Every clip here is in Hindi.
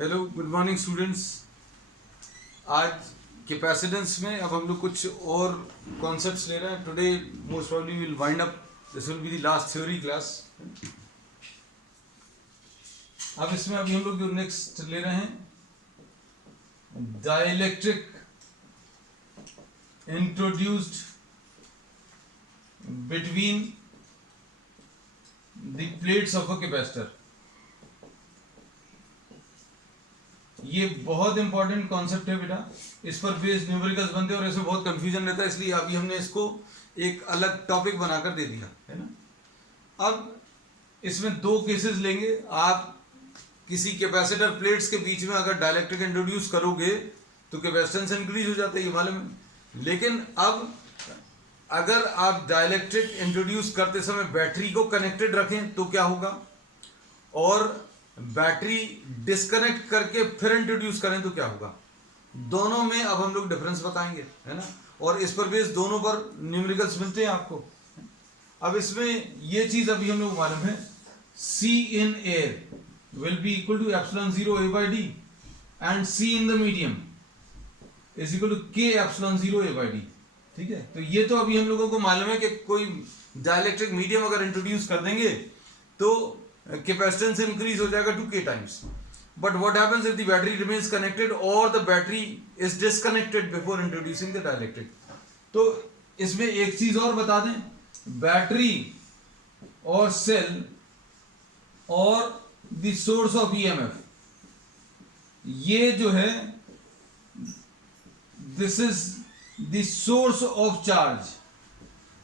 Hello good morning students. आज कैपेसिटेंस में अब हम लोग कुछ और कॉन्सेप्ट्स ले रहे हैं। Today most probably will wind up, this will be the last theory class. अब इसमें अभी हम लोग जो नेक्स्ट ले रहे हैं, dielectric introduced between the plates of a capacitor. ये बहुत इंपॉर्टेंट कॉन्सेप्ट है बेटा, इस पर बेस्ड न्यूमेरिकल्स बनते हैं और इसमें बहुत कंफ्यूजन रहता है, इसलिए अभी हमने इसको एक अलग टॉपिक बनाकर दे दिया है ना। अब इसमें दो केसेस लेंगे। आप किसी कैपेसिटर प्लेट्स के बीच में अगर डाइलेक्ट्रिक इंट्रोड्यूस करोगे तो कैपेसिटेंस इंक्रीज हो जाता है, ये मालूम है। लेकिन अब अगर आप डाइलेक्ट्रिक इंट्रोड्यूस करते समय बैटरी को कनेक्टेड रखें तो क्या होगा, और बैटरी डिस्कनेक्ट करके फिर इंट्रोड्यूस करें तो क्या होगा। दोनों में अब हम लोग डिफरेंस बताएंगे, है ना, और इस पर बेस दोनों पर न्यूमेरिकल्स मिलते हैं आपको। अब इसमें ये चीज अभी हम लोग मालूम है, C in air will be equal to epsilon 0 A by D and C in the medium is equal to K epsilon 0 A by D। ठीक है, तो ये तो अभी हम लोगों को मालूम है कि कोई डाइलेक्ट्रिक मीडियम अगर इंट्रोड्यूस कर देंगे तो कैपेसिटेंस इंक्रीज हो जाएगा 2k times. But what happens if the battery remains connected और the battery is disconnected before introducing the dielectric. तो इसमें एक चीज और बता दें, बैटरी और सेल और द सोर्स ऑफ ईएमएफ, ये जो है this is the source of charge,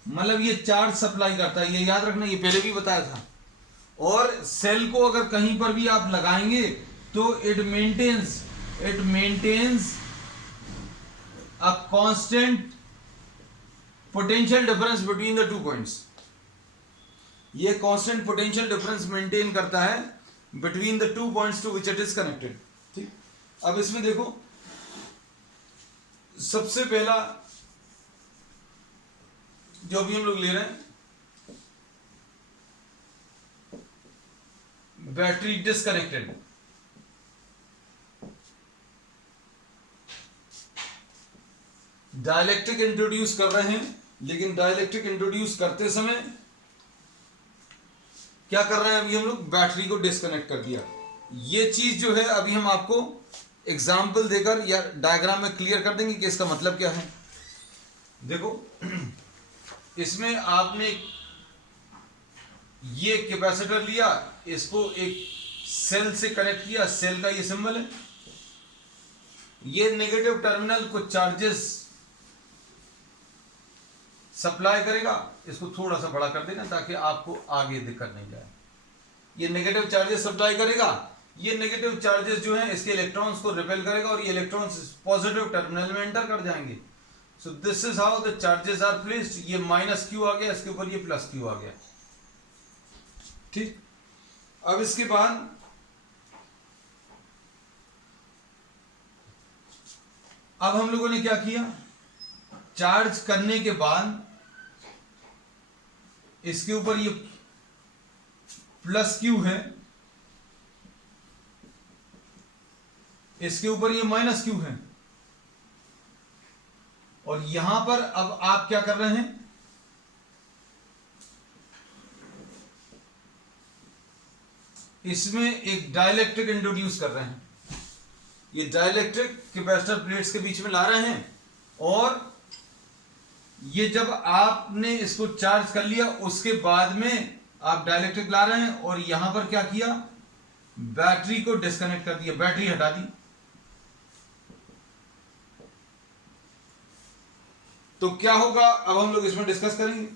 मतलब ये चार्ज सप्लाई करता है, ये याद रखना, ये पहले भी बताया था। और सेल को अगर कहीं पर भी आप लगाएंगे तो it maintains a constant potential difference between the two points. ये कांस्टेंट पोटेंशियल डिफरेंस मेंटेन करता है between the two points to which it is connected. ठीक, अब इसमें देखो, सबसे पहला जो अभी हम लोग ले रहे हैं, बैटरी डिस्कनेक्टेड। डाइलेक्ट्रिक इंट्रोड्यूस कर रहे हैं, लेकिन डाइलेक्ट्रिक इंट्रोड्यूस करते समय क्या कर रहे हैं, अभी हम लोग बैटरी को डिस्कनेक्ट कर दिया। ये चीज जो है अभी हम आपको एग्जाम्पल देकर या डायग्राम में क्लियर कर देंगे कि इसका मतलब क्या है। देखो, इसमें आपने ये कैपेसिटर लिया, इसको एक सेल से कनेक्ट किया, सेल का ये सिंबल है, ये नेगेटिव टर्मिनल को चार्जेस सप्लाई करेगा। इसको थोड़ा सा बड़ा कर देना ताकि आपको आगे दिक्कत नहीं जाए। ये नेगेटिव चार्जेस सप्लाई करेगा, ये नेगेटिव चार्जेस जो है इसके इलेक्ट्रॉन्स को रिपेल करेगा और ये इलेक्ट्रॉन्स पॉजिटिव टर्मिनल में एंटर कर जाएंगे। So this is how the charges are placed. ये माइनस क्यू आ गया, इसके ऊपर ये प्लस क्यू आ गया। ठीक, अब इसके बाद अब हम लोगों ने क्या किया, चार्ज करने के बाद इसके ऊपर ये प्लस क्यू है, इसके ऊपर ये माइनस क्यू है, और यहां पर अब आप क्या कर रहे हैं, इसमें एक डाइलेक्ट्रिक इंट्रोड्यूस कर रहे हैं। ये डाइलेक्ट्रिक कैपेसिटर प्लेट्स के बीच में ला रहे हैं, और ये जब आपने इसको चार्ज कर लिया उसके बाद में आप डाइलेक्ट्रिक ला रहे हैं, और यहां पर क्या किया, बैटरी को डिस्कनेक्ट कर दिया, बैटरी हटा दी। तो क्या होगा अब हम लोग इसमें डिस्कस करेंगे।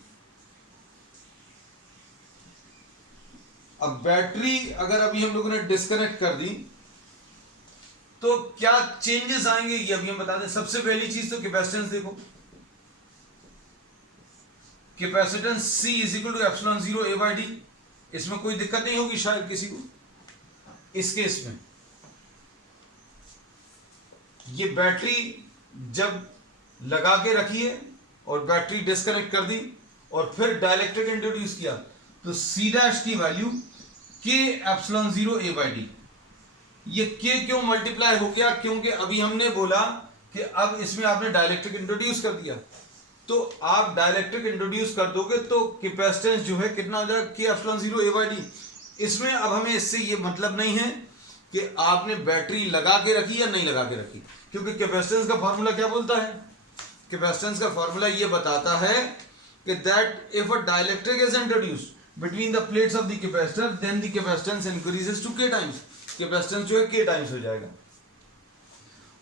अब बैटरी अगर अभी हम लोगों ने डिस्कनेक्ट कर दी तो क्या चेंजेस आएंगे, ये अभी हम बता दें। सबसे पहली चीज तो कैपेसिटेंस देखो, capacitance C is equal to epsilon 0 A by D। इसमें कोई दिक्कत नहीं होगी शायद किसी को। इस केस में ये बैटरी जब लगा के रखी है और बैटरी डिस्कनेक्ट कर दी और फिर डाइलेक्ट्रिक इंट्रोड्यूस किया, तो C डैश की value K epsilon 0 A by D। ये के क्यों मल्टीप्लाई हो गया? क्योंकि अभी हमने बोला कि अब इसमें आपने डाइलेक्ट्रिक इंट्रोड्यूस कर दिया, तो आप डाइलेक्ट्रिक इंट्रोड्यूस कर दोगे तो कैपेसिटेंस जो है कितना हो जाएगा? के एप्सिलॉन 0 ए बाई डी। इसमें अब हमें इससे ये मतलब नहीं है कि आपने बैटरी लगा के रखी या नहीं लगा के रखी, क्योंकि कैपेसिटेंस का फॉर्मूला क्या बोलता है? कैपेसिटेंस का फॉर्मूला ये बताता है कि that if a dielectric is introduced between the plates of the capacitor then the capacitance increases to K times. Capacitance जो है के टाइम्स हो जाएगा,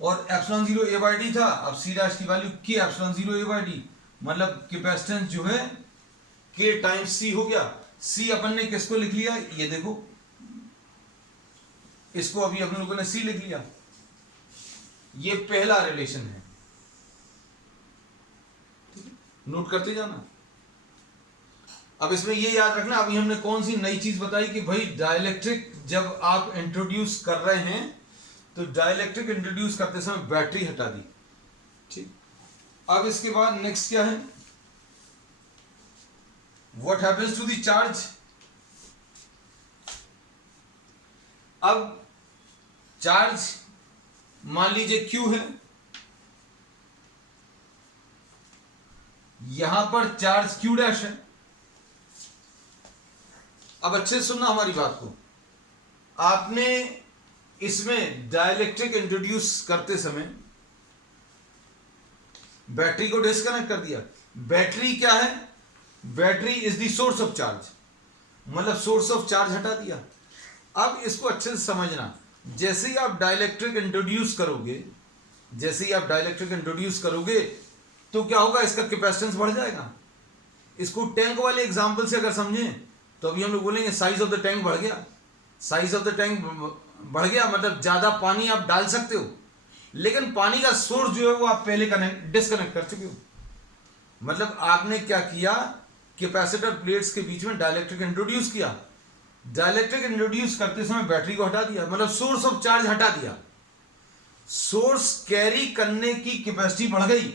और एप्सिलॉन 0 ए बाई डी था, अब सी डैश की वैल्यू के एप्सिलॉन 0 ए बाई डी, मतलब कैपेसिटेंस जो है के टाइम्स सी हो गया। सी अपन ने किसको लिख लिया? ये देखो, इसको अभी अपन लोगों ने सी लिख लिया। ये पहला रिलेशन है, नोट करते जाना। अब इसमें ये याद रखना, अभी हमने कौन सी नई चीज बताई कि भाई डाइलेक्ट्रिक जब आप इंट्रोड्यूस कर रहे हैं तो डाइलेक्ट्रिक इंट्रोड्यूस करते समय बैटरी हटा दी। ठीक, अब इसके बाद नेक्स्ट क्या है? What happens to the charge? अब चार्ज मान लीजिए Q है, यहां पर चार्ज Q डैश है। अब अच्छे से सुनना हमारी बात को, आपने इसमें डाइलेक्ट्रिक इंट्रोड्यूस करते समय बैटरी को डिस्कनेक्ट कर दिया। बैटरी क्या है? Battery is the source of charge, मतलब सोर्स ऑफ चार्ज हटा दिया। अब इसको अच्छे से समझना, जैसे ही आप डाइलेक्ट्रिक इंट्रोड्यूस करोगे, जैसे ही आप डाइलेक्ट्रिक इंट्रोड्यूस करोगे तो क्या होगा? इसका कैपेसिटेंस बढ़ जाएगा। इसको टैंक वाले एग्जांपल से अगर समझें तो अभी हम लोग बोलेंगे साइज ऑफ द टैंक बढ़ गया। साइज ऑफ द टैंक बढ़ गया मतलब ज्यादा पानी आप डाल सकते हो, लेकिन पानी का सोर्स जो है वो आप पहले डिस्कनेक्ट कर चुके हो। मतलब आपने क्या किया? कैपेसिटर प्लेट्स के बीच में डाइलेक्ट्रिक इंट्रोड्यूस किया। डाइलेक्ट्रिक इंट्रोड्यूस करते समय बैटरी को हटा दिया, मतलब सोर्स ऑफ चार्ज हटा दिया। सोर्स कैरी करने की कैपेसिटी बढ़ गई,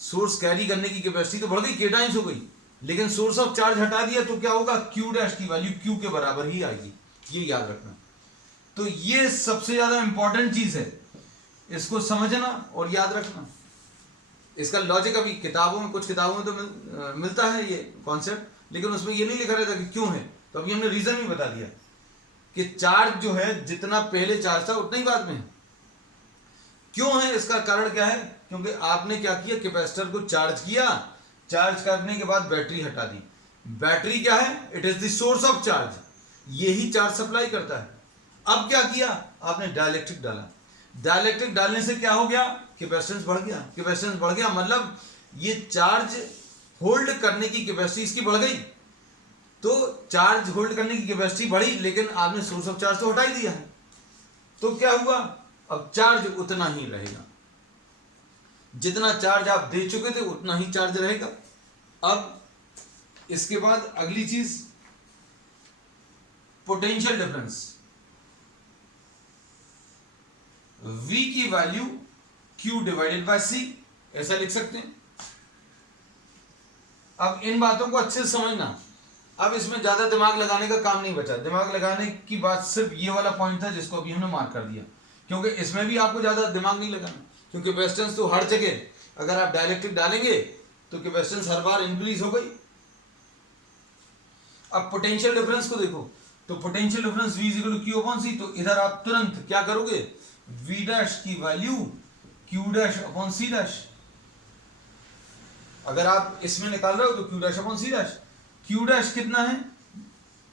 सोर्स कैरी करने की कैपेसिटी तो बढ़ गई, के टाइम्स हो गई, लेकिन सोर्स ऑफ चार्ज हटा दिया तो क्या होगा? Q डैश की वैल्यू Q के बराबर ही आएगी, ये याद रखना। तो ये सबसे ज्यादा इंपॉर्टेंट चीज है, इसको समझना और याद रखना। इसका लॉजिक अभी किताबों में, कुछ किताबों में तो मिलता है ये कॉन्सेप्ट, लेकिन उसमें ये नहीं लिखा रहता कि क्यों है। तो अभी हमने रीजन भी बता दिया कि चार्ज जो है जितना पहले चार्ज था उतना ही बाद में है। क्यों है? इसका कारण क्या है? क्योंकि आपने क्या किया? कैपेसिटर को चार्ज किया, चार्ज करने के बाद बैटरी हटा दी। बैटरी क्या है? It is the source of charge, यही चार्ज सप्लाई करता है। अब क्या किया? आपने डाइलेक्ट्रिक डाला। डाइलेक्ट्रिक डालने से क्या हो गया? कैपेसिटेंस बढ़ गया। कैपेसिटेंस बढ़ गया मतलब ये चार्ज होल्ड करने की कैपेसिटी इसकी बढ़ गई। तो चार्ज होल्ड करने की कैपेसिटी बढ़ी, लेकिन आपने सोर्स ऑफ चार्ज तो हटा ही दिया है, तो क्या हुआ? अब चार्ज उतना ही रहेगा, जितना चार्ज आप दे चुके थे उतना ही चार्ज रहेगा। अब इसके बाद अगली चीज पोटेंशियल डिफरेंस। V की value Q divided by C, ऐसा लिख सकते हैं। अब इन बातों को अच्छे से समझना। अब इसमें ज्यादा दिमाग लगाने का काम नहीं बचा। दिमाग लगाने की बात सिर्फ ये वाला पॉइंट था जिसको अभी हमने मार्क कर दिया, क्योंकि इसमें भी आपको ज्यादा दिमाग नहीं लगाना, क्योंकि कैपेसिटेंस तो हर जगह, अगर आप डाइलेक्ट्रिक डालेंगे तो कैपेसिटेंस हर बार इंक्रीज हो गई। अब पोटेंशियल डिफरेंस को देखो, तो potential difference V equal to Q upon C, तो इधर आप तुरंत क्या करोगे? V डैश की value Q dash upon C dash. अगर आप इसमें निकाल रहे हो तो Q dash upon C dash. Q dash कितना है?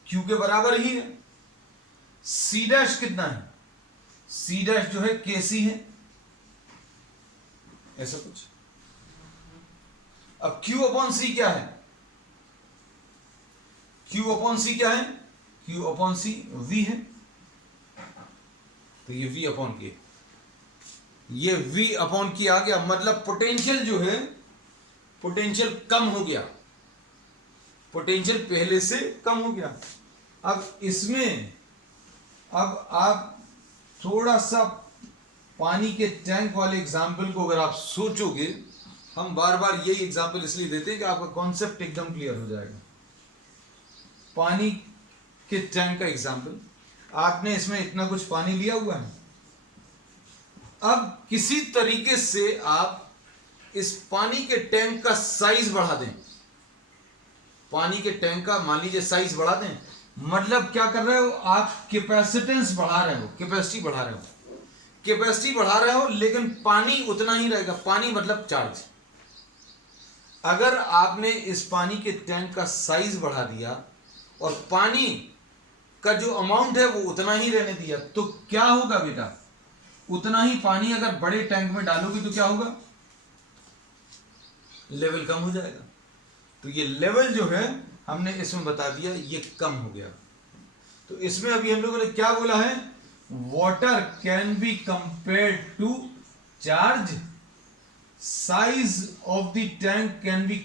Q के बराबर ही है। C डैश कितना है? C डैश जो है KC है, ऐसा कुछ। अब Q अपॉन C क्या है? Q अपॉन C क्या है? Q अपॉन C V है, तो ये V अपॉन K, ये V अपॉन K आ गया। मतलब पोटेंशियल जो है, पोटेंशियल कम हो गया, पोटेंशियल पहले से कम हो गया। अब इसमें अब आप थोड़ा सा पानी के टैंक वाले एग्जाम्पल को अगर आप सोचोगे, हम बार बार यही एग्जाम्पल इसलिए देते हैं कि आपका कॉन्सेप्ट एकदम क्लियर हो जाएगा। पानी के टैंक का एग्जाम्पल, आपने इसमें इतना कुछ पानी लिया हुआ है। अब किसी तरीके से आप इस पानी के टैंक का साइज बढ़ा दें, पानी के टैंक का मान लीजिए साइज बढ़ा दें, मतलब क्या कर रहे हो आप, कैपेसिटेंस बढ़ा रहे हो, कैपेसिटी बढ़ा रहे हो, कैपेसिटी बढ़ा रहे हो, लेकिन पानी उतना ही रहेगा। पानी मतलब चार्ज। अगर आपने इस पानी के टैंक का साइज बढ़ा दिया और पानी का जो अमाउंट है वो उतना ही रहने दिया, तो क्या होगा बेटा, उतना ही पानी अगर बड़े टैंक में डालोगे तो क्या होगा, लेवल कम हो जाएगा। तो ये लेवल जो है हमने इसमें बता दिया, ये कम हो गया। तो इसमें अभी हम लोगों ने क्या बोला है, water can be compared to charge, size of the tank can be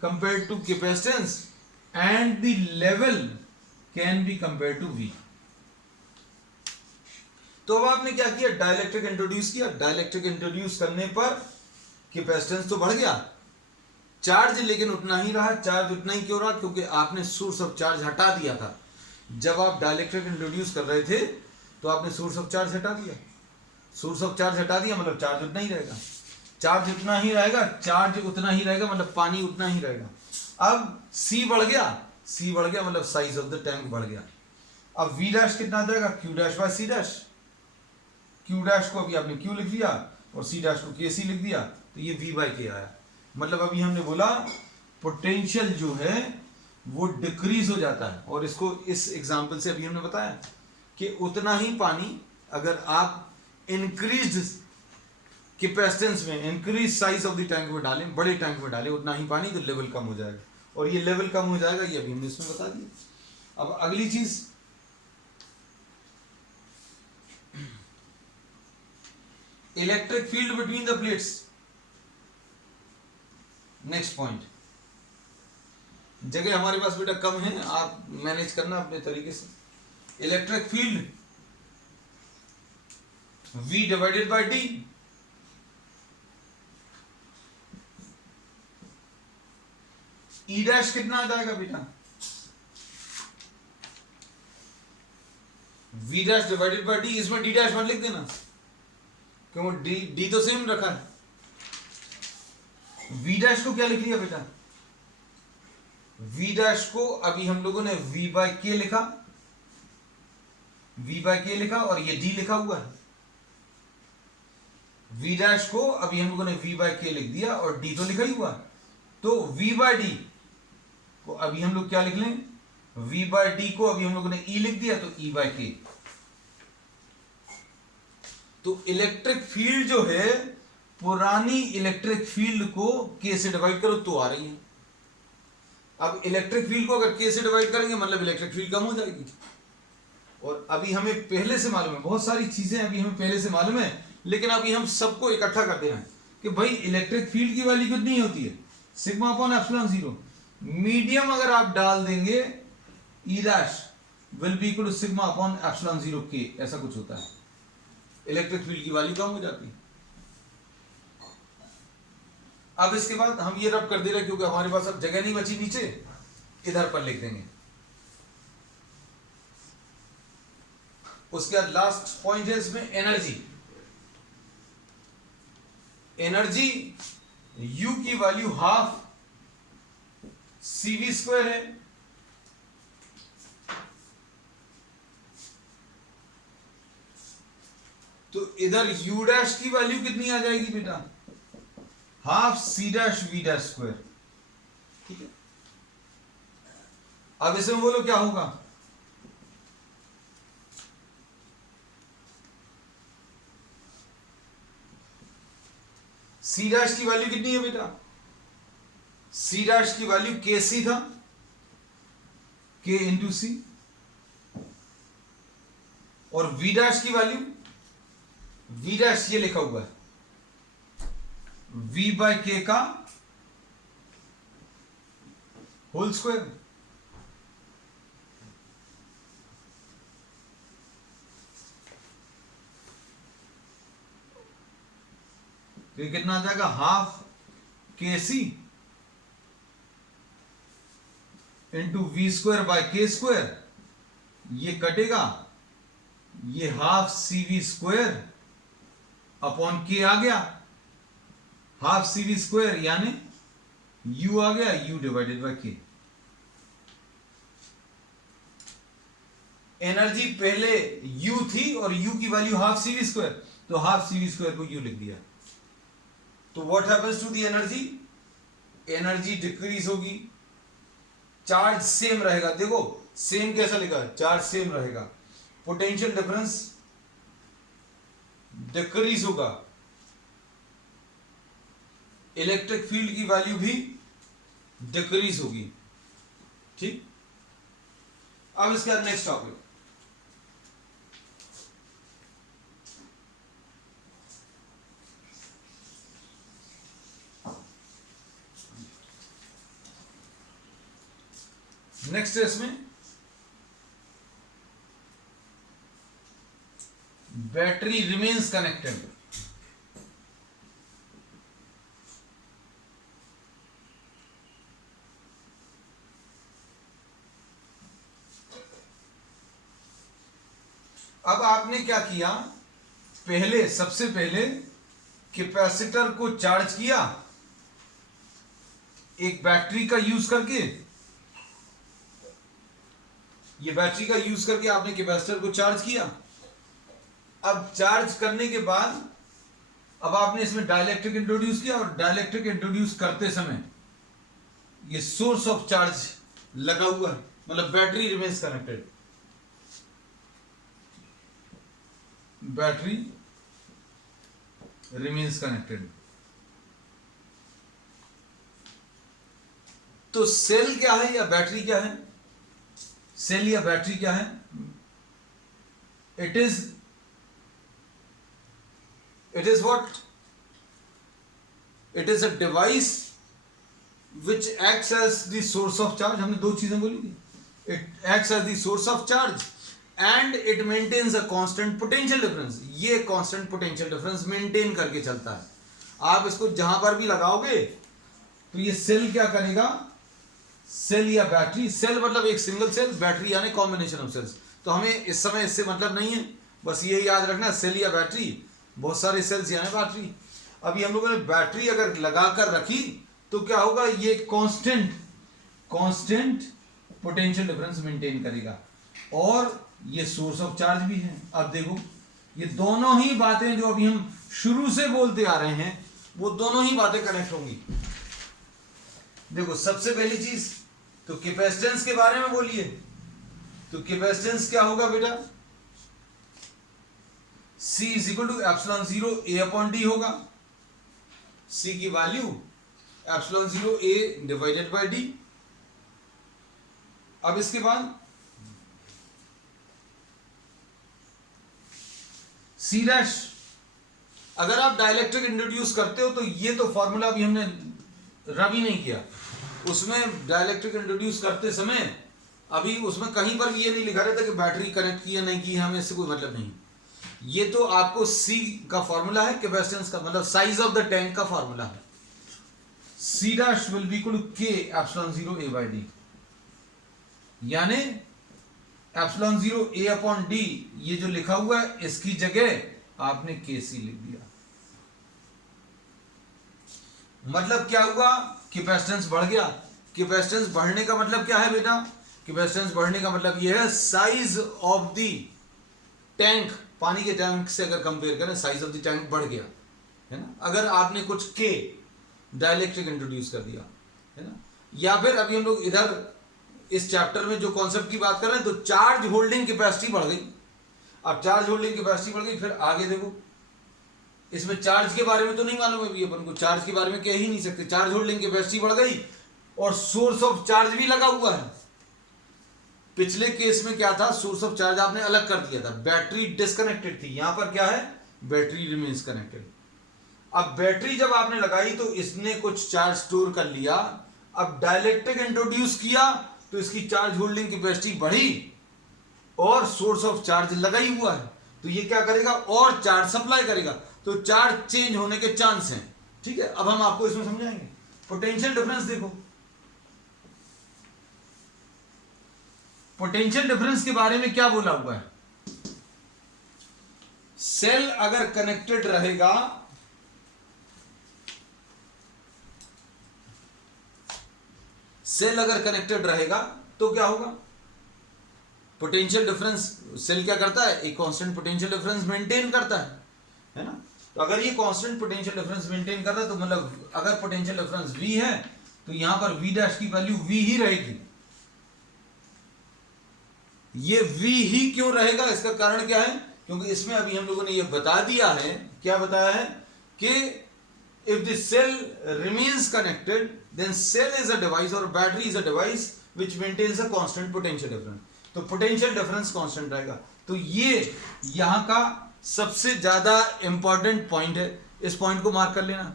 compared to capacitance and the level can be compared to V। तो अब आपने क्या किया, डाइलेक्ट्रिक इंट्रोड्यूस किया। डाइलेक्ट्रिक इंट्रोड्यूस करने पर कैपेसिटेंस तो बढ़ गया, चार्ज लेकिन उतना ही रहा। चार्ज उतना ही क्यों रहा, क्योंकि आपने सोर्स ऑफ चार्ज हटा दिया था। जब आप डाइलेक्ट्रिक इंट्रोड्यूस कर रहे थे तो आपने सोर्स ऑफ चार्ज हटा दिया। सोर्स ऑफ चार्ज हटा दिया मतलब चार्ज उतना ही रहेगा, चार्ज उतना ही रहेगा, चार्ज उतना ही रहेगा मतलब पानी उतना ही रहेगा। अब C बढ़ गया, C बढ़ गया मतलब साइज ऑफ द टैंक बढ़ गया। अब V डैश कितना आ जाएगा, Q dash by C dash. Q dash को अभी आपने Q लिख दिया और C डैश को KC लिख दिया, तो ये V बाय K आया। मतलब अभी हमने बोला पोटेंशियल जो है वो डिक्रीज हो जाता है। और इसको इस एग्जांपल से अभी हमने बताया कि उतना ही पानी अगर आप इंक्रीज्ड कैपेसिटेंस में, increase size of the tank में डालें, बड़े टैंक में डालें, उतना ही पानी, तो लेवल कम हो जाएगा। और ये लेवल कम हो जाएगा, ये अभी हमने इसमें बता दिया। अब अगली चीज, electric field between the plates. Next point, जगह हमारे पास बेटा कम है, आप मैनेज करना अपने तरीके से। Electric field V divided by D, E dash कितना आ जाएगा बेटा, V dash divided by D। इसमें D डैश मत लिख देना क्यों, D तो सेम रखा है। V डैश को क्या लिख लिया बेटा, V डैश को अभी हम लोगों ने V बाय K लिखा, V बाय K लिखा, और ये D लिखा हुआ है। V डैश को अभी हम लोगों ने V बाय K लिख दिया और D तो लिखा ही हुआ। तो V बाय D को अभी हम लोग क्या लिख लें, V बाय D को अभी हम लोगों ने E लिख दिया, तो E बाय K। तो इलेक्ट्रिक फील्ड जो है, पुरानी इलेक्ट्रिक फील्ड को K से डिवाइड करो तो आ रही है। अब इलेक्ट्रिक फील्ड को अगर K से डिवाइड करेंगे मतलब इलेक्ट्रिक फील्ड कम हो जाएगी। और अभी हमें पहले से मालूम है, बहुत सारी चीजें अभी हमें पहले से मालूम है, लेकिन अभी हम सबको इकट्ठा कर देना है कि भाई इलेक्ट्रिक फील्ड की वैल्यू कितनी होती है, sigma upon epsilon zero. Medium अगर आप डाल देंगे, E dash will be equal to sigma upon epsilon zero K, ऐसा कुछ होता है। इलेक्ट्रिक फील्ड की वैल्यू कम हो जाती है। अब इसके बाद हम ये रब कर दे रहे हैं क्योंकि हमारे पास अब जगह नहीं बची नीचे, इधर पर लिख देंगे। उसके बाद लास्ट पॉइंट है इसमें एनर्जी। एनर्जी U की वैल्यू हाफ CV स्क्वायर है, तो इधर U डैश की वैल्यू कितनी आ जाएगी बेटा, half C dash V dash square. ठीक है, अब इसमें बोलो क्या होगा, C डैश की वैल्यू कितनी है बेटा, C डैश की वैल्यू KC था, K इंटू C, और V डैश की वैल्यू, V डैश ये लिखा हुआ है V बाय K का होल स्क्वायर। तो ये कितना आ जाएगा, half KC into V square by K square, ये कटेगा ये half C V square upon K आ गया, हाफ सी वी स्क्वायर यानी यू आ गया, U divided by K. Energy पहले यू थी और यू की value half C V square, तो हाफ सी वी स्क्वायर को यू लिख दिया। तो what happens to the energy, energy decrease होगी, चार्ज सेम रहेगा। देखो सेम कैसा लिखा है, चार्ज सेम रहेगा, पोटेंशियल डिफरेंस डिक्रीज होगा, इलेक्ट्रिक फील्ड की वैल्यू भी डिक्रीज होगी। ठीक, अब इसके बाद नेक्स्ट टॉपिक, नेक्स्ट है इसमें बैटरी रिमेन्स कनेक्टेड। अब आपने क्या किया, पहले सबसे पहले कैपेसिटर को चार्ज किया एक बैटरी का यूज करके, ये बैटरी का यूज करके आपने कैपेसिटर को चार्ज किया। अब चार्ज करने के बाद अब आपने इसमें डाइलेक्ट्रिक इंट्रोड्यूस किया, और डाइलेक्ट्रिक इंट्रोड्यूस करते समय ये सोर्स ऑफ चार्ज लगा हुआ है, मतलब battery remains connected, battery remains connected. तो सेल क्या है या बैटरी क्या है, सेल या बैटरी क्या है, it is what, it is a device which acts as the source of charge। हमने दो चीजें बोली थी, it acts as the source of charge and it maintains a constant potential difference। ये constant potential difference maintain करके चलता है। आप इसको जहां पर भी लगाओगे तो ये सेल क्या करेगा, सेल या बैटरी, सेल मतलब एक सिंगल सेल, बैटरी यानी कॉम्बिनेशन ऑफ सेल्स। तो हमें इस समय इससे मतलब नहीं है, बस ये याद रखना सेल या बैटरी, बहुत सारे सेल्स यानी बैटरी। अभी हम लोगों ने बैटरी अगर लगाकर रखी तो क्या होगा, ये कांस्टेंट पोटेंशियल डिफरेंस मेंटेन करेगा, और ये सोर्स ऑफ चार्ज भी है। अब देखो ये दोनों ही बातें जो अभी हम शुरू से बोलते आ रहे हैं, वो दोनों ही बातें कनेक्ट होंगी। देखो सबसे पहली चीज तो कैपेसिटेंस के बारे में बोलिए, तो कैपेसिटेंस क्या होगा बेटा, C is equal to epsilon 0 A upon D होगा। C की value epsilon 0 A divided by D. अब इसके बाद C डैश, अगर आप डाइलेक्ट्रिक इंट्रोड्यूस करते हो तो ये तो फॉर्मूला अभी हमने रब ही नहीं किया, उसमें डाइलेक्ट्रिक इंट्रोड्यूस करते समय अभी उसमें कहीं पर भी ये नहीं लिखा रहता कि बैटरी कनेक्ट की या नहीं की, हमें इससे कोई मतलब नहीं। ये तो आपको C का फॉर्मूला है, कैपेसिटेंस का मतलब साइज ऑफ द टैंक का फॉर्मूला है। C dash will be equal to K epsilon 0 A by D, यानी एप्सिलॉन 0 A अपॉन डी, ये जो लिखा हुआ है इसकी जगह आपने KC लिख दिया। मतलब क्या हुआ, कैपेसिटेंस बढ़ गया। कैपेसिटेंस बढ़ने का मतलब क्या है बेटा, कैपेसिटेंस बढ़ने का मतलब यह है साइज ऑफ द टैंक, पानी के टैंक से अगर कंपेयर करें साइज ऑफ द टैंक बढ़ गया है ना, अगर आपने कुछ के डाइलेक्ट्रिक इंट्रोड्यूस कर दिया है ना। या फिर अभी हम लोग इधर इस चैप्टर में जो कॉन्सेप्ट की बात कर रहे हैं, तो चार्ज होल्डिंग कैपेसिटी बढ़ गई। अब चार्ज होल्डिंग कैपेसिटी बढ़ गई, फिर आगे देखो इसमें चार्ज के बारे में तो नहीं मालूम है अभी अपन को, चार्ज के बारे में कह ही नहीं सकते। चार्ज होल्डिंग कैपेसिटी बढ़ गई और सोर्स ऑफ चार्ज भी लगा हुआ है। पिछले केस में क्या था, सोर्स ऑफ चार्ज आपने अलग कर दिया था, बैटरी डिस्कनेक्टेड थी, यहां पर क्या है, बैटरी रिमेन्स कनेक्टेड। अब बैटरी जब आपने लगाई तो इसने कुछ चार्ज स्टोर कर लिया, अब डाइलेक्ट्रिक इंट्रोड्यूस किया तो इसकी चार्ज होल्डिंग कैपेसिटी बढ़ी और सोर्स ऑफ चार्ज लगा ही हुआ है, तो ये क्या करेगा और चार्ज सप्लाई करेगा, तो चार्ज चेंज होने के चांस हैं। ठीक है, अब हम आपको इसमें समझाएंगे। पोटेंशियल डिफरेंस देखो, पोटेंशियल डिफरेंस के बारे में क्या बोला हुआ है, सेल अगर कनेक्टेड रहेगा, सेल अगर कनेक्टेड रहेगा तो क्या होगा, पोटेंशियल डिफरेंस, सेल क्या करता है, एक कांस्टेंट पोटेंशियल डिफरेंस मेंटेन करता है ना। तो अगर ये कांस्टेंट पोटेंशियल डिफरेंस मेंटेन कर रहा है तो मतलब अगर पोटेंशियल डिफरेंस V है तो यहां पर V डैश की वैल्यू V ही रहेगी। ये V ही क्यों रहेगा, इसका कारण क्या है, क्योंकि इसमें अभी हम लोगों ने ये बता दिया है, क्या बताया है कि if the cell remains connected then cell is a device or battery is a device which maintains a constant potential difference। तो पोटेंशियल डिफरेंस कांस्टेंट रहेगा। तो ये यहां का सबसे ज्यादा इंपॉर्टेंट पॉइंट है, इस पॉइंट को मार्क कर लेना।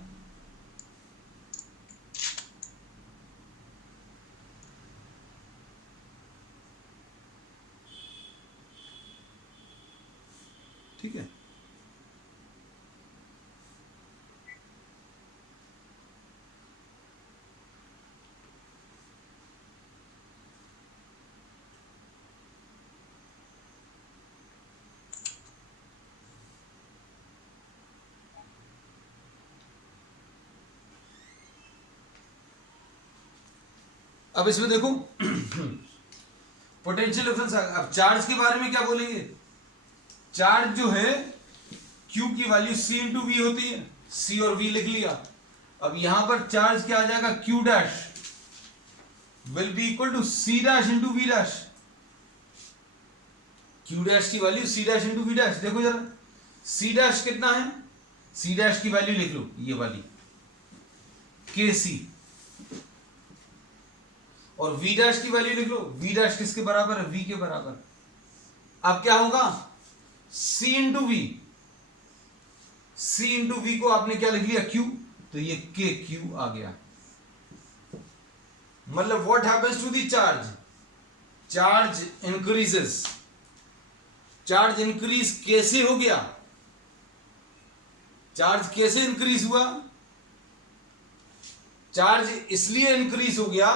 ठीक है, अब इसमें देखो पोटेंशियल डिफरेंस। अब चार्ज के बारे में क्या बोलेंगे, चार्ज जो है Q की वैल्यू C इंटू वी होती है, C और V लिख लिया। अब यहां पर चार्ज क्या आ जाएगा, Q dash will be equal to C dash into V dash. Q dash की value C dash into V dash, देखो जरा C डैश कितना है, C डैश की वैल्यू लिख लो ये वाली KC, और V डैश की वैल्यू लिख लो, V डैश किसके बराबर है, V के बराबर। अब क्या होगा, C into V, C into V को आपने क्या लिख लिया, Q, तो ये KQ आ गया। मतलब what happens to the charge, charge increases. Charge increase कैसे हो गया, चार्ज कैसे इंक्रीज हुआ, चार्ज इसलिए इंक्रीज हो गया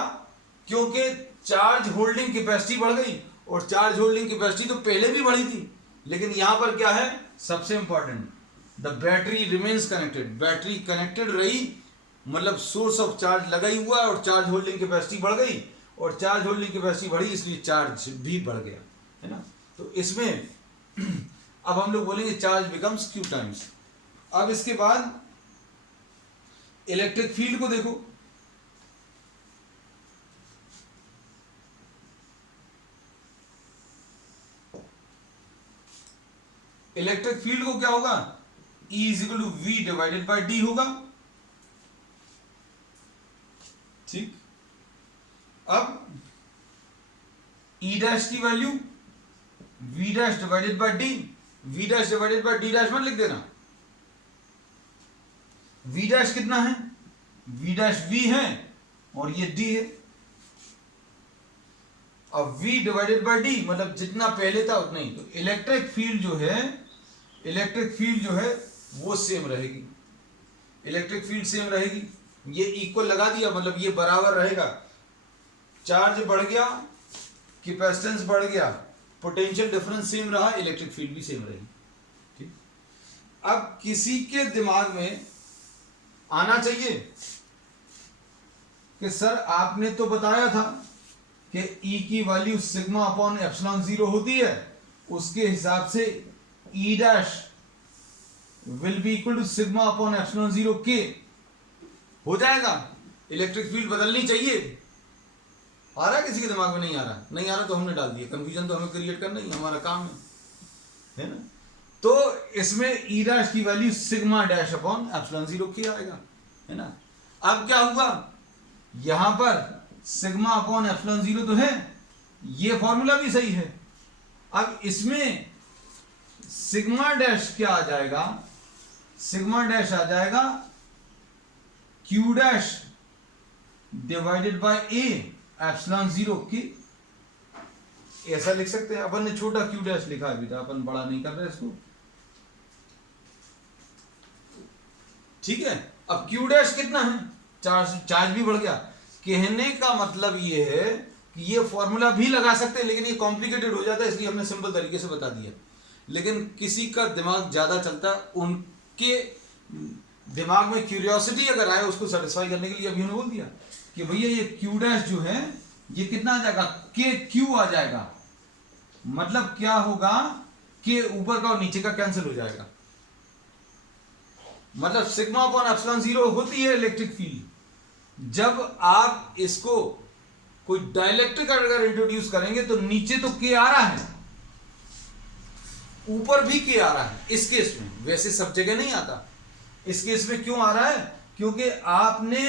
क्योंकि चार्ज होल्डिंग कैपेसिटी बढ़ गई, और चार्ज होल्डिंग कैपेसिटी तो पहले भी बढ़ी थी, लेकिन यहां पर क्या है सबसे important, the battery remains connected. Battery connected रही मतलब सोर्स ऑफ चार्ज लगा ही हुआ, और चार्ज होल्डिंग कैपेसिटी बढ़ गई, और चार्ज होल्डिंग कैपेसिटी बढ़ी इसलिए चार्ज भी बढ़ गया, है ना। तो इसमें अब हम लोग बोलेंगे चार्ज बिकम्स Q टाइम्स। अब इसके बाद इलेक्ट्रिक फील्ड को देखो, इलेक्ट्रिक फील्ड को क्या होगा, E is equal to V divided by D होगा, ठीक। अब E डैश की value V dash divided by D, V dash divided by D dash मत लिख देना, V डैश कितना है, V डैश V है और ये D है। अब V डिवाइडेड बाय D मतलब जितना पहले था उतना ही, तो इलेक्ट्रिक फील्ड जो है, इलेक्ट्रिक फील्ड जो है वो सेम रहेगी, इलेक्ट्रिक फील्ड सेम रहेगी। ये इक्वल लगा दिया मतलब ये बराबर रहेगा, चार्ज बढ़ गया, कैपेसिटेंस बढ़ गया, पोटेंशियल डिफरेंस सेम रहा, इलेक्ट्रिक फील्ड भी सेम रहेगी, ठीक। अब किसी के दिमाग में आना चाहिए कि सर आपने तो बताया था कि E की वैल्यू सिग्मा अपॉन एप्सिलॉन 0 होती है, उसके हिसाब से E dash will be equal to sigma upon epsilon 0 K हो जाएगा। इलेक्ट्रिक फील्ड बदलनी चाहिए, आ रहा है किसी के दिमाग में, नहीं आ रहा, नहीं आ रहा तो हमने डाल दिया, कंफ्यूजन तो हमें क्रिएट करना ही हमारा काम है ना। तो इसमें E डैश की value sigma dash upon epsilon 0 K आएगा, है ना। अब क्या हुआ, यहां पर सिग्मा अपॉन एप्सिलॉन 0 तो है, ये फॉर्मूला भी सही है। अब इसमें सिग्मा डैश क्या आ जाएगा, सिग्मा डैश आ जाएगा Q dash divided bye A epsilon 0 की, ऐसा लिख सकते हैं। अपन ने छोटा Q डैश लिखा अभी था, अपन बड़ा नहीं कर रहे इसको, ठीक है। अब Q डैश कितना है, चार्ज भी बढ़ गया। कहने का मतलब ये है कि ये फॉर्मूला भी लगा सकते हैं, लेकिन ये कॉम्प्लिकेटेड हो जाता है, इसलिए हमने सिंपल तरीके से बता दिया। लेकिन किसी का दिमाग ज़्यादा चलता है, उनके दिमाग में क्यूरियोसिटी अगर आए उसको सेटिस्फाई करने के लिए अभी उन्होंने बोल दिया कि भैया ये क्यू डैश जो है ये कितना आ जाएगा, के क्यू आ जाएगा। मतलब क्या होगा, के ऊपर का और नीचे का कैंसिल हो जाएगा। मतलब सिग्मा अपॉन एप्सिलॉन जीरो होती है इलेक्ट्रिक फील्ड। जब आप इसको कोई डाइलेक्ट्रिक अगर इंट्रोड्यूस करेंगे तो नीचे तो के आ रहा है, ऊपर भी के आ रहा है इस केस में, वैसे सब जगह नहीं आता। इस केस में क्यों आ रहा है, क्योंकि आपने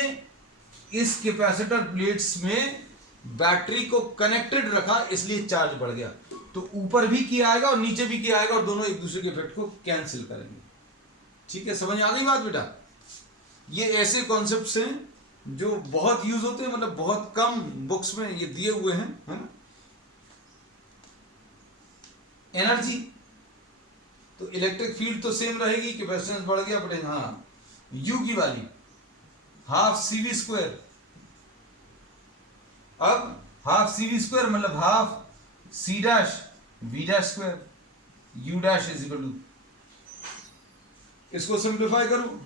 इस कैपेसिटर प्लेट्स में बैटरी को कनेक्टेड रखा, इसलिए चार्ज बढ़ गया। तो ऊपर भी के आएगा और नीचे भी के आएगा और दोनों एक दूसरे के इफेक्ट को कैंसिल करेंगे। ठीक है, समझ आ गई बात बेटा? ये ऐसे कॉन्सेप्ट्स हैं जो बहुत यूज होते हैं, मतलब बहुत कम बुक्स में ये दिए हुए हैं, है ना। एनर्जी तो इलेक्ट्रिक फील्ड तो सेम रहेगी, कैपेसिटेंस बढ़ गया, बट हाँ यू की वाली हाफ सी वी स्क्वायर। अब हाफ सी वी स्क्वायर मतलब half C dash V dash square, U dash is equal to, इसको सिंप्लीफाई करूं,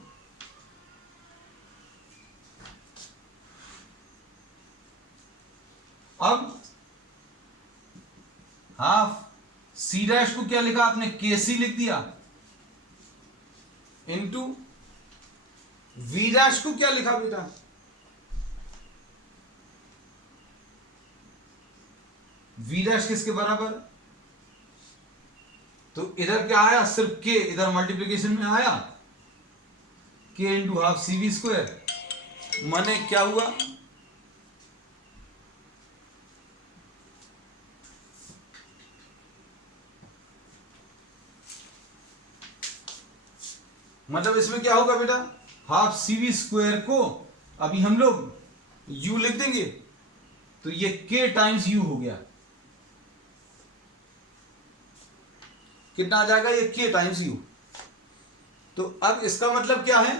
अब हाफ सी डैश को क्या लिखा आपने, के सी लिख दिया, इनटू वी डैश को क्या लिखा बेटा, वी डैश किसके बराबर, तो इधर क्या आया, सिर्फ के, इधर मल्टीप्लिकेशन में आया K into half C V square. माने क्या हुआ, मतलब इसमें क्या होगा बेटा, हाफ सी वी स्क्वायर को अभी हम लोग u लिख देंगे, तो ये k टाइम्स u हो गया। कितना आ जाएगा, ये k टाइम्स u। तो अब इसका मतलब क्या है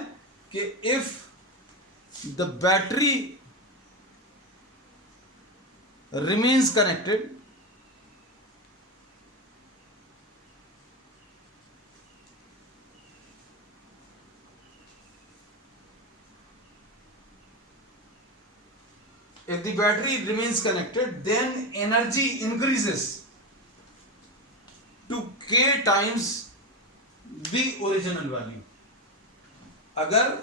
कि if the battery remains connected, if the battery remains connected then energy increases to k times the original value। अगर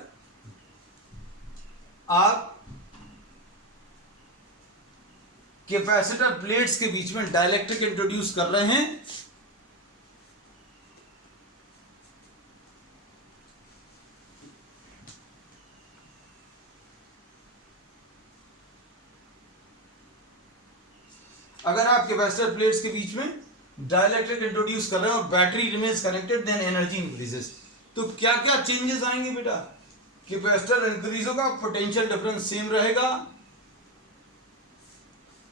आप कैपेसिटर प्लेट्स के बीच में डाइलेक्ट्रिक इंट्रोड्यूस कर रहे हैं, अगर आप कैपेसिटर प्लेट्स के बीच में डाइलेक्ट्रिक इंट्रोड्यूस कर रहे हैं और battery remains connected, then energy increases. तो क्या क्या चेंजेस आएंगे बेटा, कैपेसिटर इंक्रीज होगा, पोटेंशियल डिफरेंस सेम रहेगा,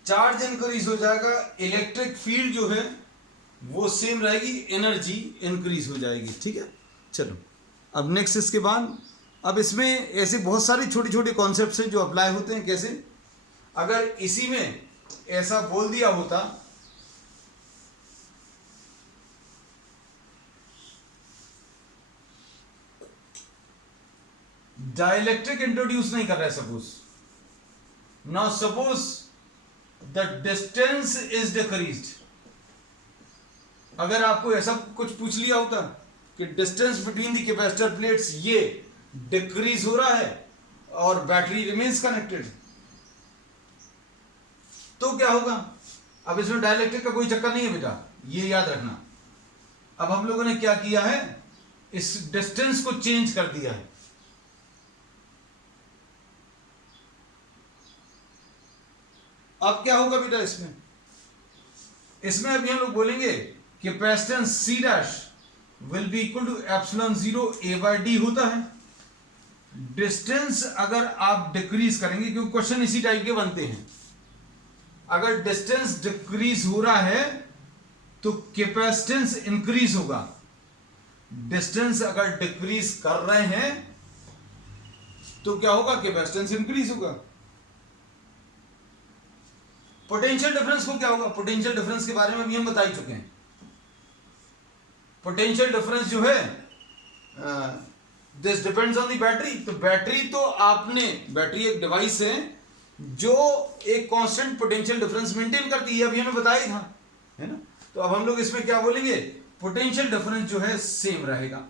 चार्ज इंक्रीज हो जाएगा, इलेक्ट्रिक फील्ड जो है वो सेम रहेगी, एनर्जी इंक्रीज हो जाएगी। ठीक है, चलो अब नेक्स्ट इसके बाद, अब इसमें ऐसे बहुत सारे छोटे छोटे कॉन्सेप्ट्स हैं जो अप्लाई होते हैं। कैसे, अगर इसी में ऐसा बोल दिया होता डाइलेक्ट्रिक इंट्रोड्यूस नहीं कर रहा है, suppose now suppose the distance is decreased, अगर आपको ऐसा कुछ पूछ लिया होता कि distance between the capacitor plates ये डिक्रीज हो रहा है और बैटरी रिमेन्स कनेक्टेड, तो क्या होगा। अब इसमें डाइलेक्ट्रिक का कोई चक्कर नहीं है बेटा, ये याद रखना। अब हम लोगों ने क्या किया है, इस डिस्टेंस को चेंज कर दिया है। अब क्या होगा बेटा, इसमें अभी हम लोग बोलेंगे capacitance C dash will be equal to epsilon zero A by D होता है। डिस्टेंस अगर आप डिक्रीज करेंगे, क्योंकि क्वेश्चन इसी टाइप के बनते हैं, अगर डिस्टेंस डिक्रीज हो रहा है तो कैपेसिटेंस इंक्रीज होगा, डिस्टेंस अगर डिक्रीज कर रहे हैं तो क्या होगा, कैपेसिटेंस इंक्रीज होगा। पोटेंशियल डिफरेंस को क्या होगा, पोटेंशियल डिफरेंस के बारे में भी हम बता ही चुके हैं। पोटेंशियल डिफरेंस जो है this depends on the battery. तो बैटरी तो आपने, बैटरी एक डिवाइस है जो एक कांस्टेंट पोटेंशियल डिफरेंस मेंटेन करती है, अभी हमें बताया था, है ना। तो अब हम लोग इसमें क्या बोलेंगे, पोटेंशियल डिफरेंस जो है सेम रहेगा।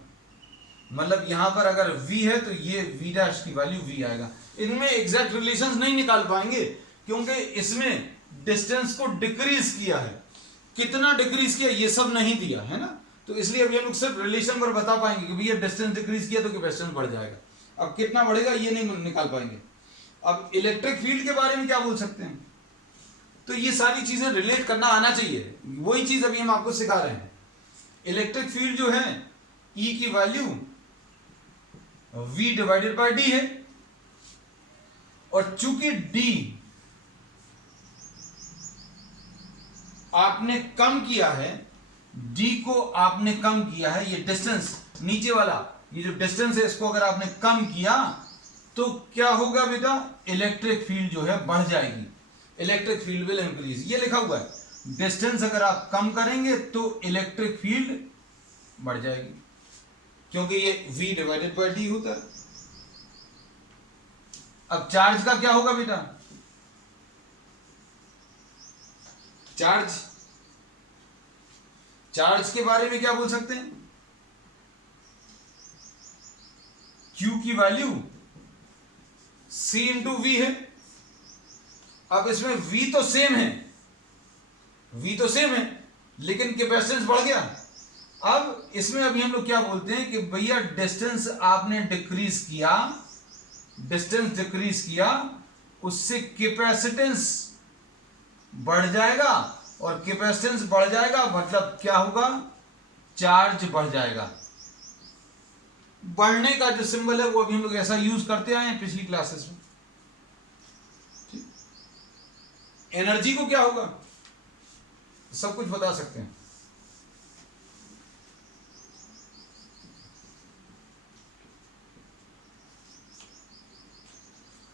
मतलब यहां पर अगर V है तो ये V डैश की वैल्यू V आएगा। इनमें एग्जैक्ट रिलेशंस नहीं निकाल पाएंगे क्योंकि इसमें डिस्टेंस को डिक्रीज किया है, कितना डिक्रीज किया ये सब नहीं दिया है ना। तो इसलिए अभी हम लोग सिर्फ रिलेशन पर बता पाएंगे कि भैया डिस्टेंस डिक्रीज किया तो कैपेसिटेंस बढ़ जाएगा। अब कितना बढ़ेगा ये नहीं निकाल पाएंगे। अब इलेक्ट्रिक फील्ड के बारे में क्या बोल सकते हैं, तो ये सारी चीजें रिलेट करना आना चाहिए, वही चीज अभी हम आपको सिखा रहे हैं। इलेक्ट्रिक फील्ड जो है E की value V divided by D है, और चूंकि D आपने कम किया है, D को आपने कम किया है, ये डिस्टेंस नीचे वाला ये जो डिस्टेंस है इसको अगर आपने कम किया तो क्या होगा बेटा, इलेक्ट्रिक फील्ड जो है बढ़ जाएगी, इलेक्ट्रिक फील्ड विल इंक्रीज। ये लिखा हुआ है डिस्टेंस अगर आप कम करेंगे तो इलेक्ट्रिक फील्ड बढ़ जाएगी, क्योंकि ये V डिवाइडेड बाय D होता है। अब चार्ज का क्या होगा बेटा, चार्ज के बारे में क्या बोल सकते हैं, Q की वैल्यू C इंटू V है। अब इसमें V तो सेम है, लेकिन कैपेसिटेंस बढ़ गया। अब इसमें अभी हम लोग क्या बोलते हैं कि भैया डिस्टेंस आपने डिक्रीज किया, उससे कैपेसिटेंस बढ़ जाएगा, और कैपेसिटेंस बढ़ जाएगा मतलब क्या होगा, चार्ज बढ़ जाएगा। बढ़ने का जो सिंबल है वो अभी हम लोग ऐसा यूज करते आए हैं पिछली क्लासेस में। एनर्जी को क्या होगा, सब कुछ बता सकते हैं।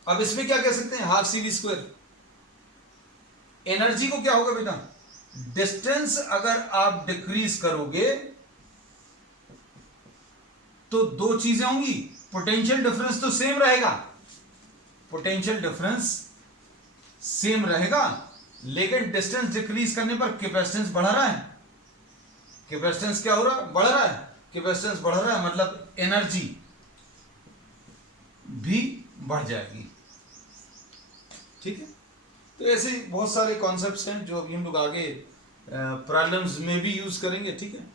अब इसमें क्या कह सकते हैं, हाफ CV स्क्वायर। एनर्जी को क्या होगा बेटा, डिस्टेंस अगर आप डिक्रीज करोगे तो दो चीजें होंगी, पोटेंशियल डिफरेंस तो सेम रहेगा, लेकिन डिस्टेंस डिक्रीज करने पर कैपेसिटेंस बढ़ रहा है। कैपेसिटेंस क्या हो रहा है, बढ़ रहा है। कैपेसिटेंस बढ़ रहा है मतलब एनर्जी भी बढ़ जाएगी। ठीक है, तो ऐसे बहुत सारे कॉन्सेप्ट्स हैं जो अभी हम लोग आगे प्रॉब्लम्स में भी यूज करेंगे। ठीक है,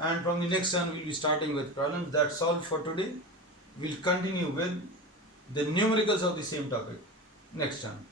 and from the next time we'll be starting with problems. That's all for today. We'll continue with the numericals of the same topic next time.